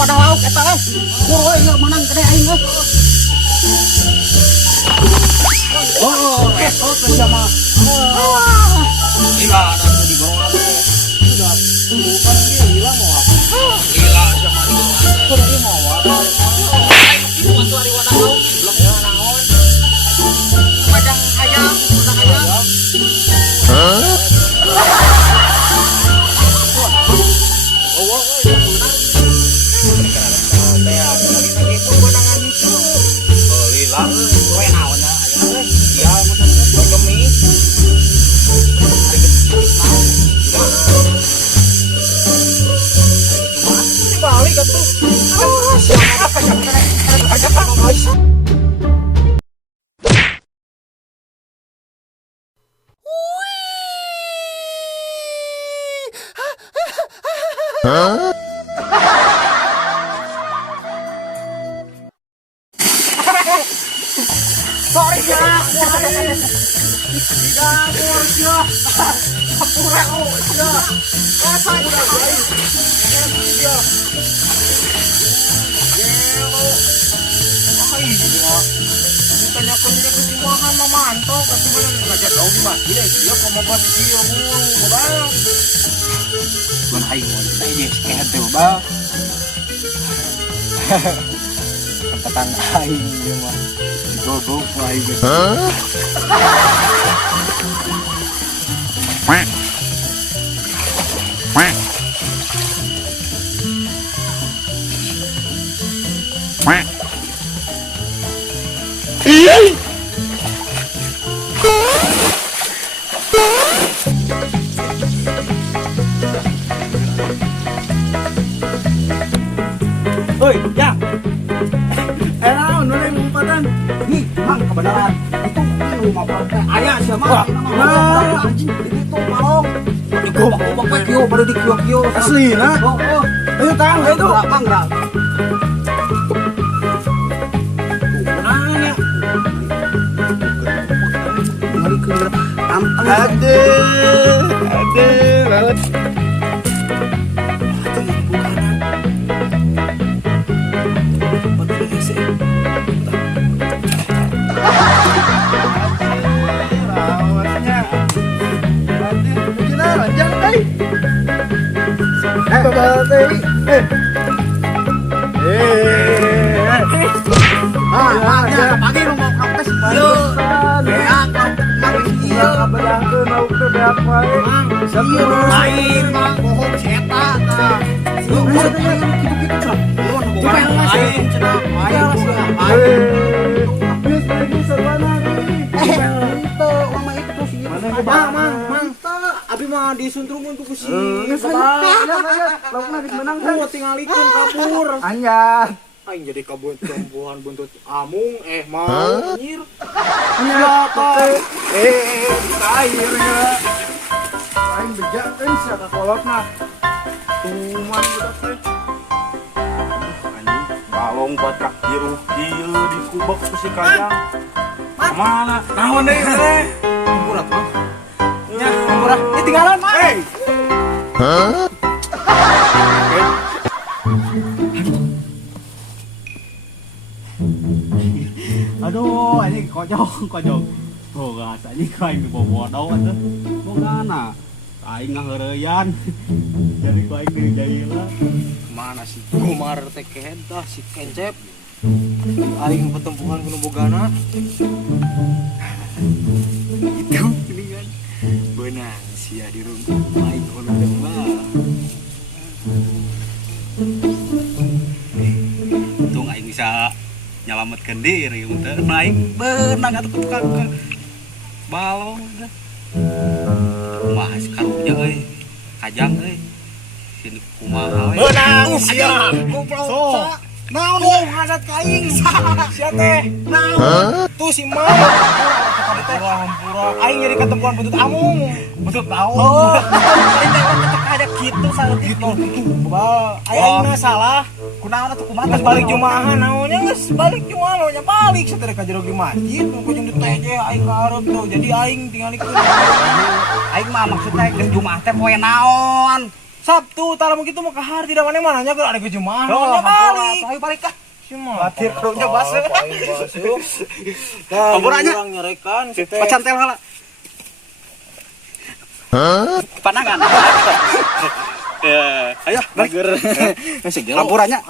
wadah lauk eta euy. Kuroy ieu menang gede aing euy. Oh, sama. Gila, ada di gorong udah bukan gila mau apa? Gila sama di gorong. Kudu mau apa? Itu waktu hari wadah lauk belum ya naon. Padang ayam, padang ayam. Hah? Huh? Sorry ya, tidak borja, hampura ya, rasa udah baik, ya, bukannya kerja kesimahan memantau, tapi mana ngajak kau di masjid, dia kamu pasti dia mulu, bal, bukan aing mau ini sekian tuh bal, katakan aing dia mah. Go fly gitu. Huh? Quack. Quack. Quack. Oi, ya. Nona yang umpatan. Nih, mang kebenaran. Itu rumah partai. Ayah siapa? Nah, anjing itu malong. Dikobak-kobak we kio, baru dikio-kio. Asli, nah. Oh. Ayo tang, ayo tuh. Mang, dah. Nanya. Mari ke Ade. Laut. Pagi lu mau kampus iya ya iya kabelahkeun lauk teh beak wae iya lain mah bohong setan lu gitu-gitu lain cenah ayo geus lagi sabana itu mama itu sih mang abi mah disuntrung untuk si laukna geus menang kan tingalikeun kabur anjat aing jadi kabur perempuan buntut amung mau anjir apa airnya aing bejak teh sia kolotna tuman budak teh anjing balong batrak biru kieu dikubek ku si kajang mana naon deui teh murah mah nya murah tinggalan mah Huh? Aduh, anjing konyol. Tuh gas anjing aing dibawa daun atuh. Mongana. Aing ngaheureyan. Jadi ku aing geus jaila. Mana sih Kumar teh kentah si Kencep. Aing pertempuran kuno bogana. Itu geuningan. Beunang sia di rungkung aing kuno tembak. Untung aing bisa nyelamatkan diri untuk naik benang atau tukang balong mah karunya kajang sini kumaha benang siap goblok naon ngadat kaing sia teh naon tuh si mah hampura aing jadi ketemuan buntut amung buntut tahu aing ada kitu salah gitu aing salah kunaon atuh kumaha geus balik jumaahan naonnya geus balik jumaah nya balik satere ka jero di masjid nu jeung diteh aing karep tuh jadi aing tingalikeun aing mah maksudna geus jumaah teh poe naon Sabtu tara begitu mau kahar tidak mana nya ada kejumaan. Oh, balik. ayo balik kah? Cuma Batir keruknya basuh. Amburannya. Orang nyerekan Pacantel hala. Panangan. Ya, ayo balik. Masih Amburannya.